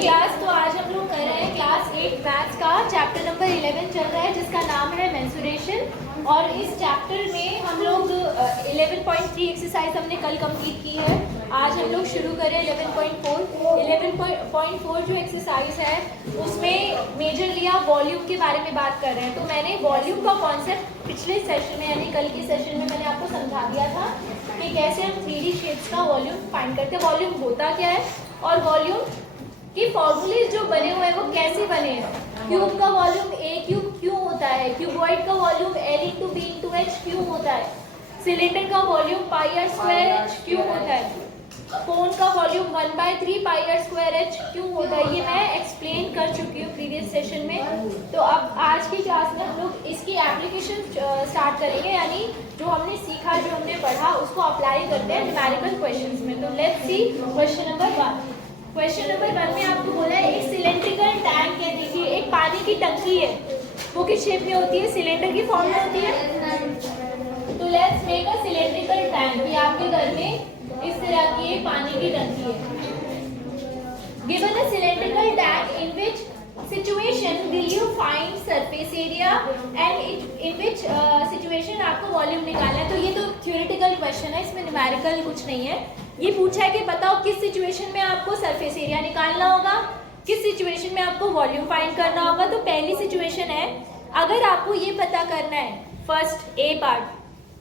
Class, तो आज हम लोग कर रहे हैं क्लास 8 मैथ्स का चैप्टर नंबर 11 चल रहा है जिसका नाम है मेंसुरेशन। और इस चैप्टर में हम लोग 11.3 एक्सरसाइज हमने कल कंप्लीट की है। आज हम लोग शुरू करें 11.4। 11.4 जो एक्सरसाइज है उसमें मेजरली आप वॉल्यूम के बारे में बात कर रहे हैं। तो मैंने वॉल्यूम का कॉन्सेप्ट पिछले सेशन में यानी कल के सेशन में मैंने आपको समझा दिया था कि कैसे हम 3D शेप्स का वॉल्यूम फाइंड करते हैं, वॉल्यूम होता क्या है और वॉल्यूम कि फॉर्मूलेज जो बने हुए हैं वो कैसे बने हैं। क्यूब का वॉल्यूम ए क्यूब क्यों होता है, क्यूबॉइड का volume L into B into H क्यों होता है, सिलेंडर का volume pi R square H क्यों होता है, कोन का volume 1/3 pi R square H क्यों होता है। ये मैं एक्सप्लेन कर चुकी हूँ प्रीवियस सेशन में। तो अब आज की क्लास में हम लोग इसकी एप्लीकेशन स्टार्ट करेंगे, यानी जो हमने सीखा जो हमने पढ़ा उसको अप्लाई करते हैं न्यूमेरिकल क्वेश्चंस में। तो let's see question number 1। Question number 1 में आपको बोला है एक सिलेंड्रिकल टैंक है, देखिए एक पानी की टंकी है, वो किस शेप में होती है, सिलेंडर की फॉर्म में होती है। तो let's make a cylindrical tank. ये आपके घर में इस तरह की एक पानी की टंकी है। Given a cylindrical tank in which situation will you find surface area and in which situation आपको वॉल्यूम निकालना है। तो ये तो थ्योरेटिकल क्वेश्चन है, इसमें न्यूमेरिकल कुछ नहीं है। ये पूछा है कि बताओ किस सिचुएशन में आपको सरफेस एरिया निकालना होगा, किस सिचुएशन में आपको वॉल्यूम फाइंड करना होगा। तो पहली सिचुएशन है, अगर आपको ये पता करना है first A part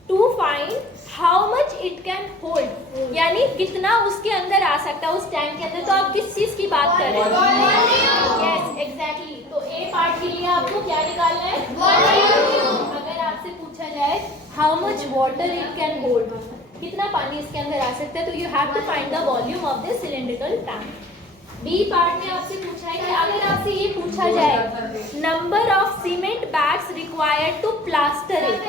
two find how much it can hold, यानी कितना उसके अंदर आ सकता है उस टैंक के अंदर। तो आप किस चीज की बात कर रहे हैं? Yes exactly. तो ए पार्ट के लिए आपको क्या निकालना है, वॉल्यूम। अगर आपसे पूछा जाए how much water it can hold, कितना पानी इसके अंदर आ सकता है, तो you have to find the volume of the cylindrical tank. B part में आपसे पूछा है कि अगर आपसे ये पूछा जाए number of cement bags required to plaster it,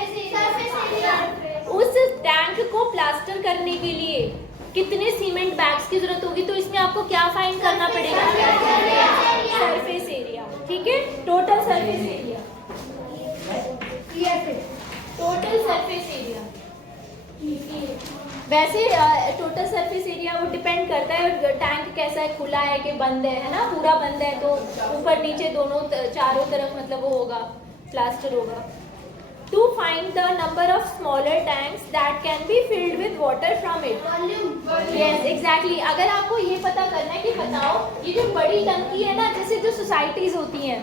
उस टैंक को प्लास्टर करने के लिए कितने सीमेंट बैग्स की जरूरत होगी। तो इसमें आपको क्या फाइंड करना पड़ेगा, सरफेस एरिया। ठीक है, total surface area, total surface area. वैसे टोटल सरफेस एरिया वो डिपेंड करता है टैंक कैसा है, खुला है कि बंद है ना। पूरा बंद है तो ऊपर नीचे दोनों चारों तरफ मतलब वो होगा, प्लास्टर होगा। To find the number of smaller tanks that can be filled with water from it. Yes, exactly. अगर आपको ये पता करना है कि बताओ ये जो बड़ी टंकी है ना, जैसे जो सोसाइटीज होती हैं,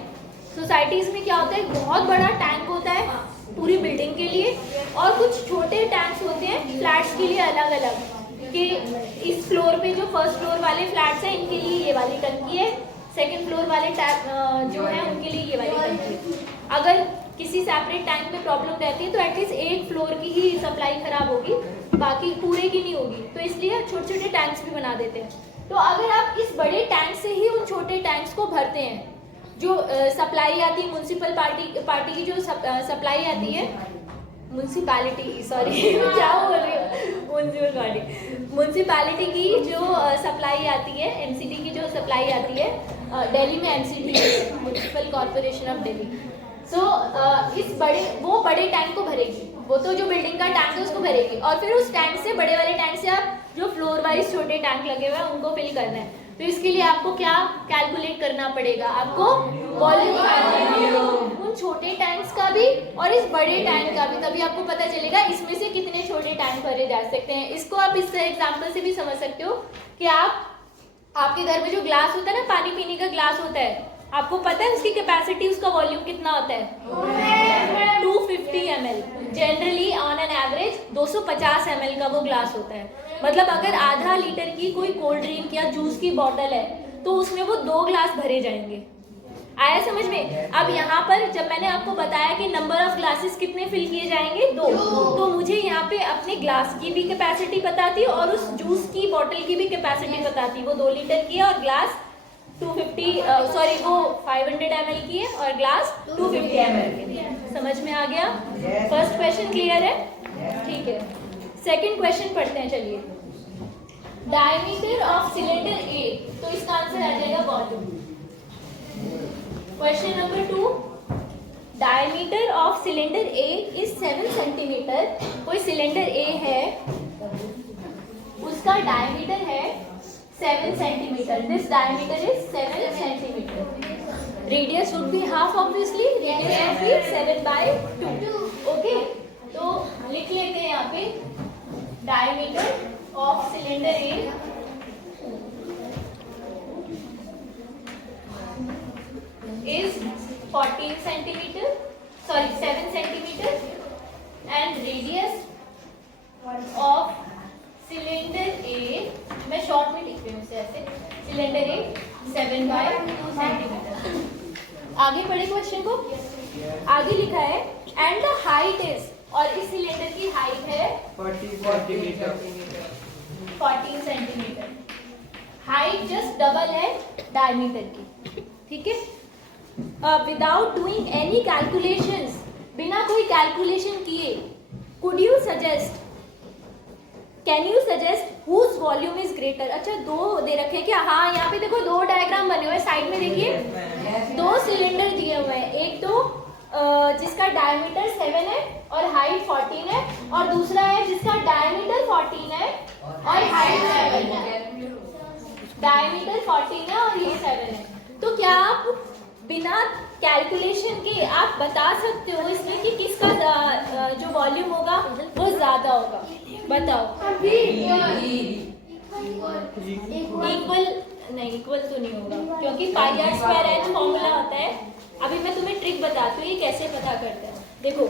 सोसाइटीज में क्या होता है, बहुत बड़ा टैंक होता है पूरी बिल्डिंग के लिए, और कुछ छोटे टैंक्स होते हैं फ्लैट्स के लिए अलग अलग। कि इस फ्लोर पे जो फर्स्ट फ्लोर वाले फ्लैट्स हैं इनके लिए ये वाली टंकी है, सेकंड फ्लोर वाले जो है उनके लिए ये वाली टंकी। अगर किसी सेपरेट टैंक में प्रॉब्लम रहती है तो एटलीस्ट एक फ्लोर की ही सप्लाई खराब होगी, बाकी पूरे की नहीं होगी। तो इसलिए छोटे छोटे टैंक्स भी बना देते हैं। तो अगर आप इस बड़े टैंक से ही उन छोटे टैंक्स को भरते हैं, जो सप्लाई आती है म्युनिसिपल पार्टी की जो सप्लाई आती है, म्युनिसिपैलिटी सॉरी क्या बोल रही हूँ, म्युनिसिपैलिटी की जो सप्लाई आती है, एमसीडी की जो सप्लाई आती है, दिल्ली में MCD municipal corporation of Delhi. इस वो बड़े टैंक को भरेगी, वो तो जो बिल्डिंग का टैंक है उसको भरेगी, और फिर उस टैंक से, बड़े वाले टैंक से आप जो फ्लोर वाइज छोटे टैंक लगे हुए हैं उनको फिल करना है। तो इसके लिए आपको क्या कैलकुलेट करना पड़ेगा, आपको वॉल्यूम उन छोटे टैंक्स का भी और इस बड़े टैंक का भी, तभी आपको पता चलेगा इसमें से कितने छोटे टैंक भरे जा सकते हैं। इसको आप इस एग्जाम्पल से भी समझ सकते हो कि आपके घर में जो ग्लास होता है ना, पानी पीने का ग्लास होता है, आपको पता है उसकी कैपेसिटी, उसका वॉल्यूम कितना होता है, 250 ml। Generally on an average 250 ml का वो ग्लास होता है। मतलब अगर आधा लीटर की कोई कोल्ड ड्रिंक या जूस की बॉटल है तो उसमें वो 2 ग्लास भरे जाएंगे। आया समझ में? अब यहाँ पर जब मैंने आपको बताया कि नंबर ऑफ ग्लासेस कितने फिल किए जाएंगे, 2, तो मुझे यहाँ पे अपने ग्लास की भी कैपेसिटी पता थी और उस जूस की बॉटल की भी कैपेसिटी पता थी। वो 2 लीटर की है और ग्लास 500 ml की है और ग्लास 250 ml की है। समझ में आ गया? फर्स्ट क्वेश्चन क्लियर है? ठीक है, सेकंड क्वेश्चन पढ़ते हैं। चलिए, डायमीटर ऑफ सिलेंडर ए, तो इसका आंसर आ जाएगा volume. Question number 2, diameter of cylinder A is 7 centimetre. कोई सिलेंडर ए है, उसका डायमीटर है 7 centimetre. This diameter is 7 Radius should be half obviously. Radius should be 7/2. Okay. तो लिख लेते हैं यहाँ पे diameter of cylinder A is 14 centimeter. Sorry, 7 centimeter, and radius of cylinder A, मैं short में लिख रही हूँ इसे ऐसे, cylinder A 7/2 centimeter. आगे पढ़े क्वेश्चन को. आगे लिखा है and the height is, और इस सिलेंडर की हाइट है 14 सेंटीमीटर. हाइट जस्ट डबल है डायमीटर की. ठीक है. विदाउट डूइंग एनी कैलकुलेशंस, बिना कोई कैलकुलेशन किए, could you suggest, can you suggest whose volume is greater. अच्छा, दो दे रखे हैं क्या? हाँ, यहाँ पे देखो दो डायग्राम बने हुए हैं साइड में. देखिए दो सिलेंडर दिए हुए हैं. एक तो जिसका डायमीटर 7 है और हाइट 14 है, और दूसरा है जिसका डायमीटर 14 है और हाइट 7 है. डायमीटर 14 है और ये 7 है. तो क्या आप बिना कैलकुलेशन के आप बता सकते हो इसमें कि किसका जो वॉल्यूम होगा वो ज्यादा होगा? बताओ. इक्वल नहीं, इक्वल तो नहीं होगा, क्योंकि पाई आर स्क्वायर एच फॉर्मूला होता है. अभी मैं तुम्हें ट्रिक बताती हूँ ये कैसे पता करते हैं. देखो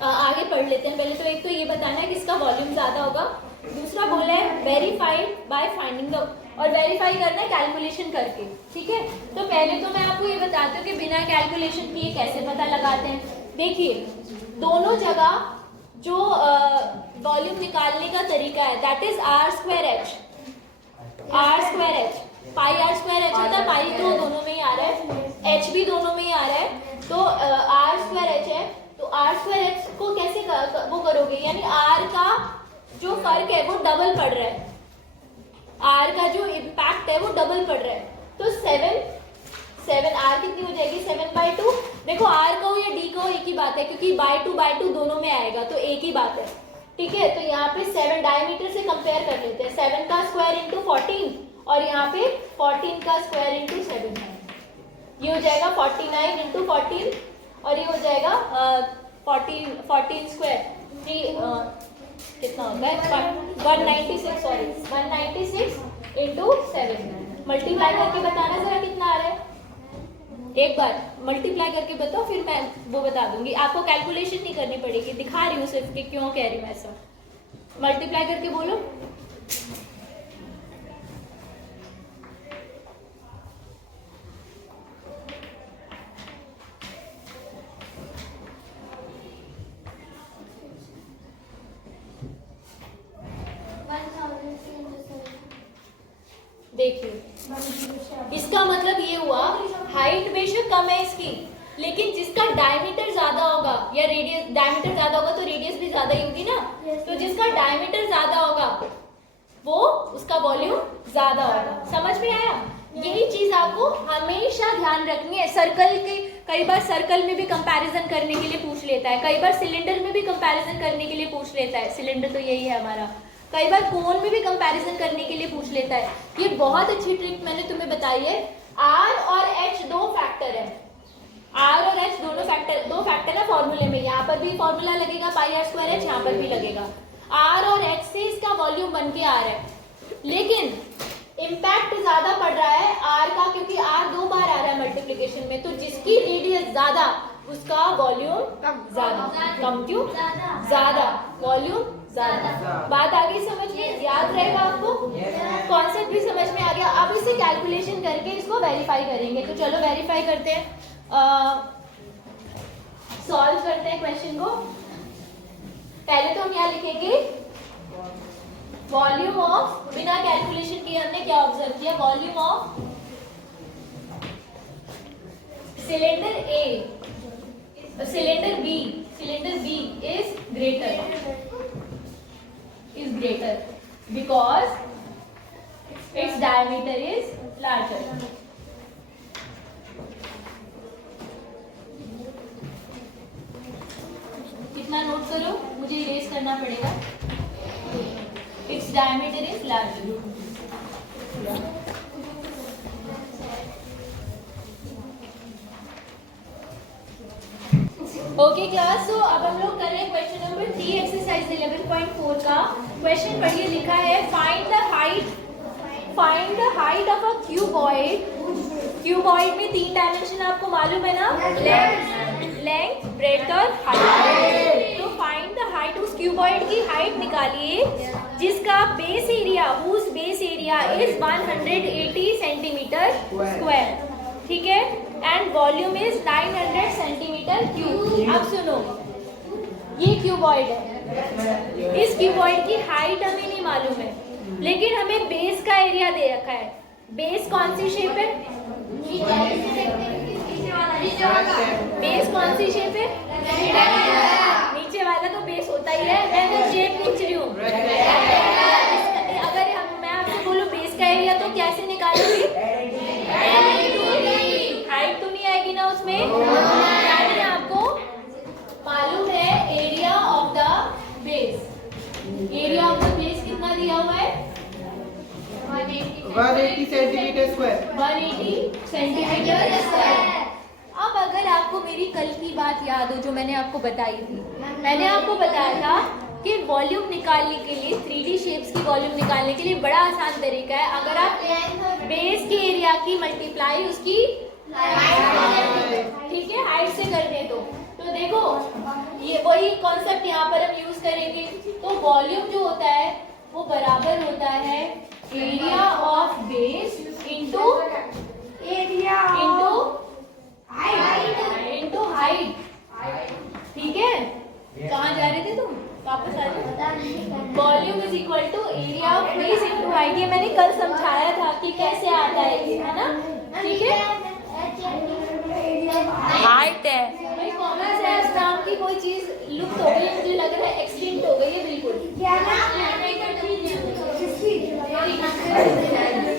आगे पढ़ लेते हैं. पहले तो एक तो ये बताना है किसका वॉल्यूम ज्यादा होगा. दूसरा बोला है वेरीफाइड बाय फाइंडिंग द, और वेरीफाई करना है कैलकुलेशन करके. ठीक है. तो पहले तो मैं आपको ये बताती हूँ कि बिना कैलकुलेशन किए कैसे पता लगाते हैं. देखिए दोनों जगह जो वॉल्यूम निकालने का तरीका है that is R square H. R square H, pi R square H होता है. पाई तो दोनों में ही आ रहा है, एच भी दोनों में ही आ रहा है. तो आर स्क्वायर एच है. तो आर स्क्वायर एच को कैसे वो करोगे, यानी आर का जो फर्क है वो डबल पड़ रहा है. आर का जो इम्पैक्ट है वो डबल पड़ रहा है. तो 7 आर कितनी हो जाएगी? 7/2. देखो आर का हो या डी का हो एक ही बात है, क्योंकि बाय टू दोनों में आएगा तो एक ही बात है. ठीक है. तो यहाँ पे 7 डायमीटर से कंपेयर कर लेते हैं. 7 का स्क्वायर इंटू 14 और यहाँ पे 14 का स्क्वायर इंटू 7 है. ये हो जाएगा 49 इंटू 14 और ये हो जाएगा 14 स्क्वायर कितना होता है 196. Sorry 196 into 7. मल्टीप्लाई करके बताना जरा कितना आ रहा है. एक बार मल्टीप्लाई करके बताओ, फिर मैं वो बता दूंगी. आपको कैलकुलेशन नहीं करनी पड़ेगी, दिखा रही हूँ सिर्फ कि क्यों कह रही हूँ ऐसा. मल्टीप्लाई करके बोलो. देखिए इसका मतलब ये हुआ हाइट बेशक कम है इसकी, लेकिन जिसका डायमीटर ज्यादा होगा या रेडियस, डायमीटर ज्यादा होगा तो रेडियस भी ज्यादा ही होगी ना. तो जिसका डायमीटर ज्यादा होगा वो उसका वॉल्यूम ज्यादा होगा. समझ में आया? यही चीज आपको हमेशा ध्यान रखनी है. सर्कल के कई बार सर्कल में भी कंपैरिजन करने के लिए पूछ लेता है, कई बार सिलेंडर में भी कंपैरिजन करने के लिए पूछ लेता है. सिलेंडर तो यही है हमारा. कई बार कोन में भी कंपैरिजन करने के लिए पूछ लेता है. ये बहुत अच्छी ट्रिक मैंने तुम्हें बताई है. आर और एच दो फैक्टर है. आर और एच दो फैक्टर है फॉर्मूले में. यहाँ पर भी फॉर्मूला लगेगा पाई आर स्क्वायर एच, यहाँ पर भी लगेगा. आर और एच से इसका वॉल्यूम बन के आ रहा है, लेकिन इम्पैक्ट ज्यादा पड़ रहा है आर का, क्योंकि आर 2 बार आ रहा है मल्टीप्लिकेशन में. तो जिसकी रेडियस ज्यादा उसका वॉल्यूम ज्यादा. कम क्यों? ज्यादा. वॉल्यूम ज्यादा. बात आ गई समझ में? याद रहेगा आपको? कॉन्सेप्ट भी समझ में आ गया. अब इसे कैलकुलेशन करके इसको वेरीफाई करेंगे. तो चलो वेरीफाई करते हैं, सॉल्व करते हैं क्वेश्चन को. पहले तो हम यहाँ लिखेंगे वॉल्यूम ऑफ, बिना कैलकुलेशन किए हमने क्या ऑब्जर्व किया, volume of cylinder A, cylinder B is greater because its diameter is larger. कितना नोट करो, मुझे इरेज करना पड़ेगा. Its diameter is larger. Okay class, तो अब हम लोग कर रहे हैं क्वेश्चन नंबर 3 एक्सरसाइज 11.4 का क्वेश्चन। पढ़िए, लिखा है find the height of a cuboid. Cuboid में 3 डायमेंशन आपको मालूम है ना, लेंथ, ब्रेड्थ और हाइट। तो फाइंड द हाइट, उस क्यूबॉइड की हाइट निकालिए जिसका base area is 180 centimetre square, ठीक है, and volume is 900 centimetre cube. अब सुनो, ये क्यूबॉइड है, इस क्यूबॉइड की हाइट हमें नहीं मालूम है, लेकिन हमें बेस का एरिया दे रखा है। बेस कौन सी शेप है? बेस कौन सी शेप है? नीचे वाला तो बेस होता ही है। मैं तो शेप पूछ रही हूँ। अगर मैं आपसे बोलूँ बेस का एरिया तो कैसे निकालोगे? हाइट तो नहीं आएगी ना उसमें। यानी आपको मालूम है area of the base. Area of the base कितना दिया हुआ है? 180 सेंटीमीटर स्क्वायर। 180 centimetre square. अब अगर आपको मेरी कल की बात याद हो जो मैंने आपको बताई थी, मैंने आपको बताया था कि वॉल्यूम निकालने के लिए, 3D शेप्स की वॉल्यूम निकालने के लिए बड़ा आसान तरीका है। अगर आप बेस के एरिया की मल्टीप्लाई उसकी ठीक है हाइट से कर दें तो देखो ये वही कॉन्सेप्ट यहाँ पर हम यूज करेंगे। तो वॉल्यूम जो होता है वो बराबर होता है area of base into height, ठीक है। कहाँ जा रहे थे तुम? वापस आ जाओ। Volume is equal to area of base into height. ये मैंने कल समझाया था कि कैसे आता है ना, ठीक है। हाइट है भाई, कॉमन सेंस नाम की कोई चीज लुप्त हो गई, मुझे लग रहा है एक्सटिंक्ट हो गई है बिल्कुल।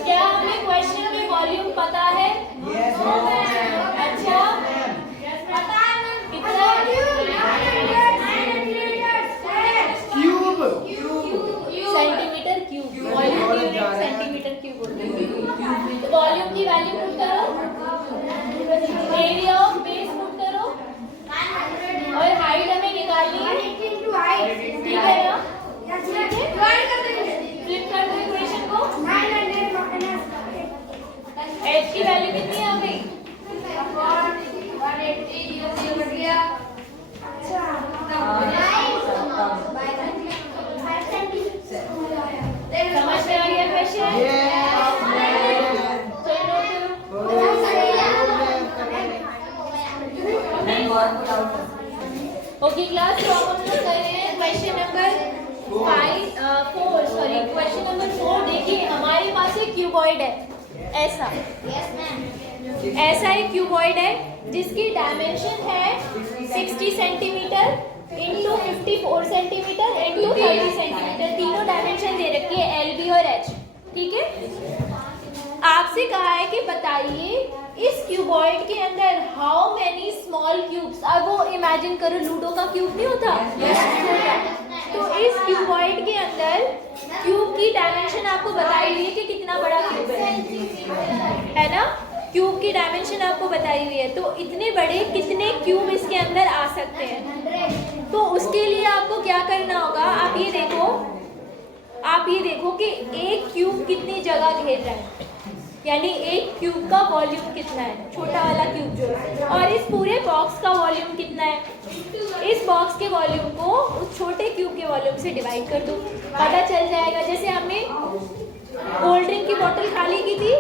क्या हमें क्वेश्चन में वॉल्यूम पता है? अच्छा, कितना? Centimetre cube. वॉल्यूम की यूनिट सेंटीमीटर क्यूब होती है। तो वॉल्यूम की वैल्यू पुट करो, एरिया ऑफ बेस पुट करो, और हाइट हमें निकालनी है, ठीक है ना? फ्लिप कर दो इक्वेशन को। h की वैल्यू कितनी आ गई? समझ में आ गया क्वेश्चन? ओके क्लास, तो अब हम लोग कर रहे हैं क्वेश्चन नंबर 4। देखिए हमारे पास एक क्यूबॉइड है, ऐसा एक क्यूबॉइड है जिसकी डायमेंशन है 60 centimetre into 54 centimetre into 30 centimetre. तीनों डायमेंशन दे रखी है, एल, बी और एच, ठीक है। आपसे कहा है कि बताइए इस क्यूबॉइड के अंदर हाउ मेनी स्मॉल क्यूब्स। अब वो इमेजिन करो, लूडो का क्यूब नहीं होता, तो इस क्यूबॉइड के अंदर क्यूब की डायमेंशन आपको बताई हुई है कि कितना बड़ा क्यूब है ना। क्यूब की डायमेंशन आपको बताई हुई है, तो इतने बड़े कितने क्यूब इसके अंदर आ सकते हैं। तो उसके लिए आपको क्या करना होगा, आप ये देखो कि एक क्यूब कितनी जगह घेर रहा है, यानी एक क्यूब का वॉल्यूम कितना है, छोटा वाला क्यूब जो है, और इस पूरे बॉक्स का वॉल्यूम कितना है। इस बॉक्स के वॉल्यूम को उस छोटे क्यूब के वॉल्यूम से डिवाइड कर दो, पता चल जाएगा। जैसे हमने कोल्ड ड्रिंक की बोतल खाली की थी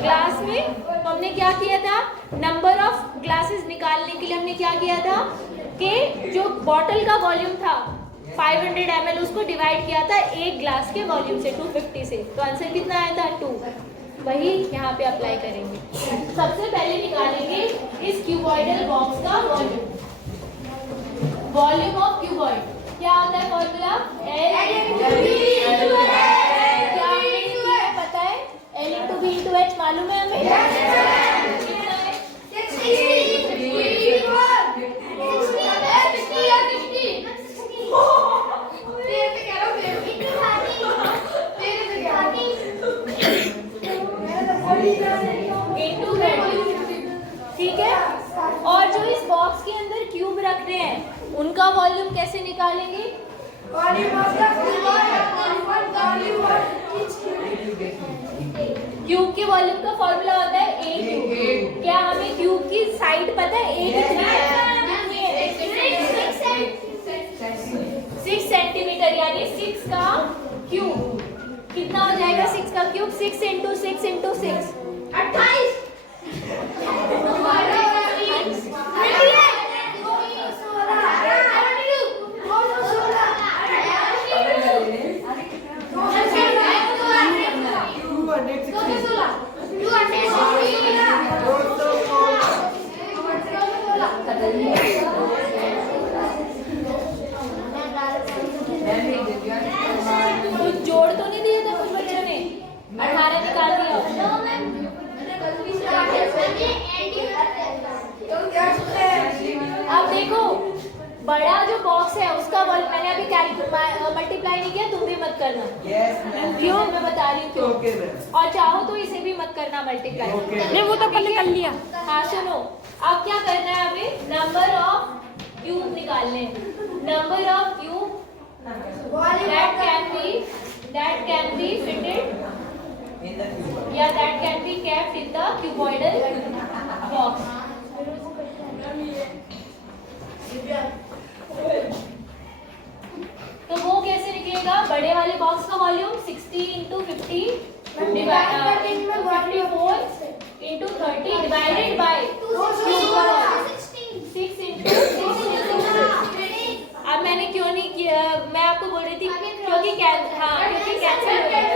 ग्लास में, तो हमने क्या किया था, नंबर ऑफ ग्लासेस निकालने के लिए हमने क्या किया था कि जो बोतल का वॉल्यूम था 500 ml, उसको डिवाइड किया था एक ग्लास के वॉल्यूम से, 250 से, तो आंसर कितना आया था 2। वही यहाँ पे अप्लाई करेंगे। सबसे पहले निकालेंगे इस क्यूबॉइडल बॉक्स का वॉल्यूम ऑफ क्यूबॉइड। क्या आता है फॉर्मूला? L into B। क्या हमें पता है? L into B into H मालूम है हमें? कितना है? 60 ठीक है। और जो इस बॉक्स के अंदर क्यूब रख रहे हैं उसका वॉल्यूम कैसे निकालेंगे? क्यूब के वॉल्यूम का फॉर्मूला होता है a क्यूब। क्या हमें क्यूब की साइड पता है? a कितनी है? 6 सेंटीमीटर, यानी 6 का क्यूब कितना हो जाएगा? 6 का क्यूब 6 इंटू 6 इंटू 6 28। कुछ जोड़ तो नहीं दिया था कुछ बच्चों ने? 18 निकाल दिया। अब देखो बड़ा जो बॉक्स है उसका मैंने अभी मल्टीप्लाई नहीं किया, तुम भी मत करना। क्यों? मैं बता रही हूँ क्यों। और चाहो तो इसे भी मत करना मल्टीप्लाई। नहीं वो तो पहले कर लिया। हाँ सुनो, अब क्या करना है? हमें नंबर ऑफ क्यूब निकालने। Number of cube that can be fitted in the cube, yeah, that can be kept in the cuboidal box. तो वो कैसे निकलेगा? बड़े वाले बॉक्स का volume 60 into 50 54 into 30 divided by 6 into 6। अब मैंने क्यों नहीं किया? मैं आपको बोल रही थी क्योंकि क्योंकि कैंसिल हो जाएगा।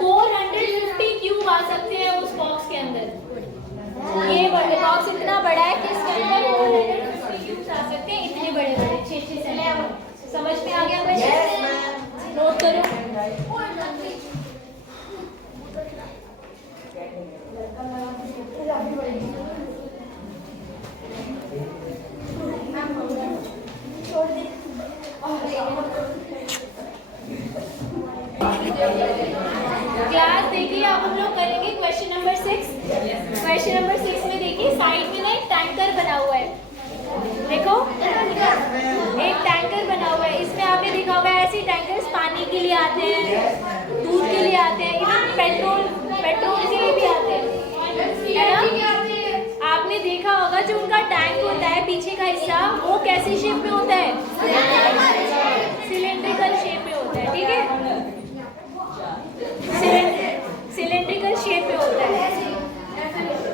450 क्यूब आ सकते हैं उस बॉक्स के अंदर। ये बड़े बॉक्स इतना बड़ा है कि इसके अंदर 450 क्यूब आ सकते हैं, इतने बड़े बड़े 6-6 सेंटीमीटर। समझ में आ गया बच्चे? नोट करो। क्लास देखिए, अब हम लोग करेंगे क्वेश्चन नंबर 6। क्वेश्चन नंबर 6 में देखिए साइड में ना एक टैंकर बना हुआ है। देखो एक टैंकर बना हुआ है। इसमें आपने देखा होगा ऐसे टैंकर्स पानी के लिए आते हैं, दूध के लिए आते हैं, इवन पेट्रोल के लिए भी आते हैं, है ना? आपने देखा होगा जो उनका टैंक होता है पीछे का हिस्सा, वो कैसी शेप में होता है? सिलेंड्रिकल शेप में होता है। ठीक है, सिलेंड्रिकल शेप में होता है।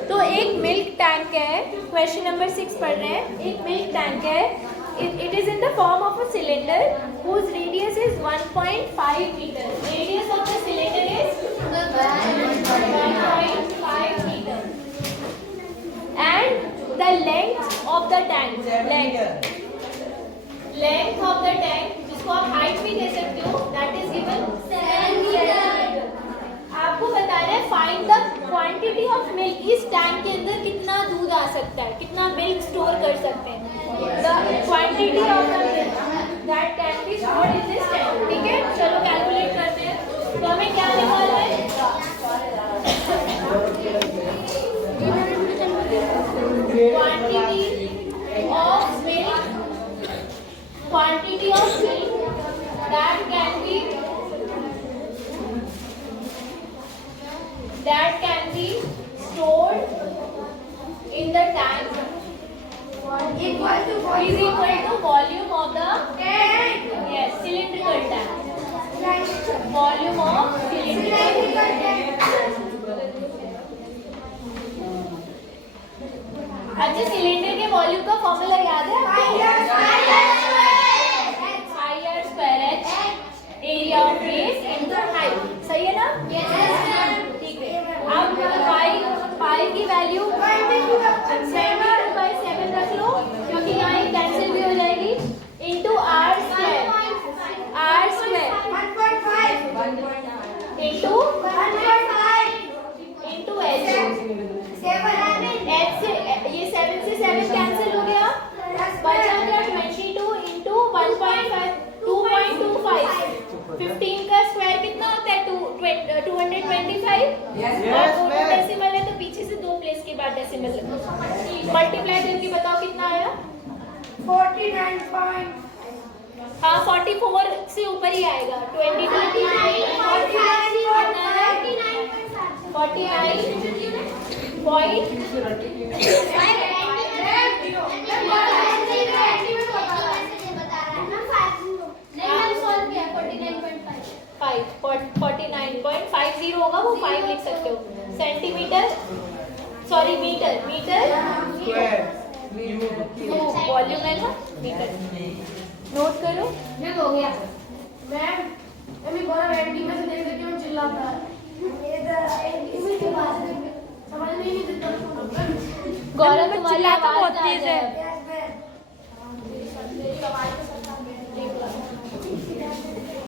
तो एक मिल्क टैंक है, क्वेश्चन नंबर 6 पढ़ रहे हैं। एक मिल्क टैंक है, it is in the form of a cylinder whose radius is 1.5 meter. Radius of the cylinder is 1.5 meter. And the length of the tank, length of the tank, जिसको आप height भी दे सकते हो, that is given 7 meter. आपको बताना है find the quantity of milk. इस tank के अंदर कितना दूध आ सकता है, कितना मिल्क स्टोर कर सकते हैं। The quantity of the milk that can be stored in this tank. ठीक है, चलो कैलकुलेट करते हैं। तो हमें क्या निकालना है? Quantity of milk that can be stored in the tank is equal to volume of the tank. Yes, cylindrical tank. Volume of cylindrical tank. अच्छा, सिलेंडर के वॉल्यूम का फॉर्मूला याद है आपको? I/r²h area of base into height. सही है ना? ठीक है। अब पाई की वैल्यू 7/7 रख लो, क्योंकि यहाँ एक कैंसिल भी हो जाएगी, इनटू r² इनटू h से ये 7 से 7 कैंसिल हो गया, बचा क्या? 22 इंटू 1.5 2.25। 15 का स्क्वायर कितना होता है? 2 225 Yes, और दोनों ma'am. डेसिमल है तो पीछे से 2 प्लेस के बाद डेसिमल मल्टीप्लाई करके बताओ कितना आया 49. हाँ 44 से ऊपर ही आएगा 22 कितना है 49 पॉइंट फाइव 49.50 होगा वो 5 लिख सकते हो centimetre sorry metre Square. Volume है ना मीटर नोट करो ये हो गया मैम अभी बड़ा एंटी में से देख के क्यों चिल्लाता है इधर के पास समझ नहीं देता गौरव तुम्हारी आवाज आ रही है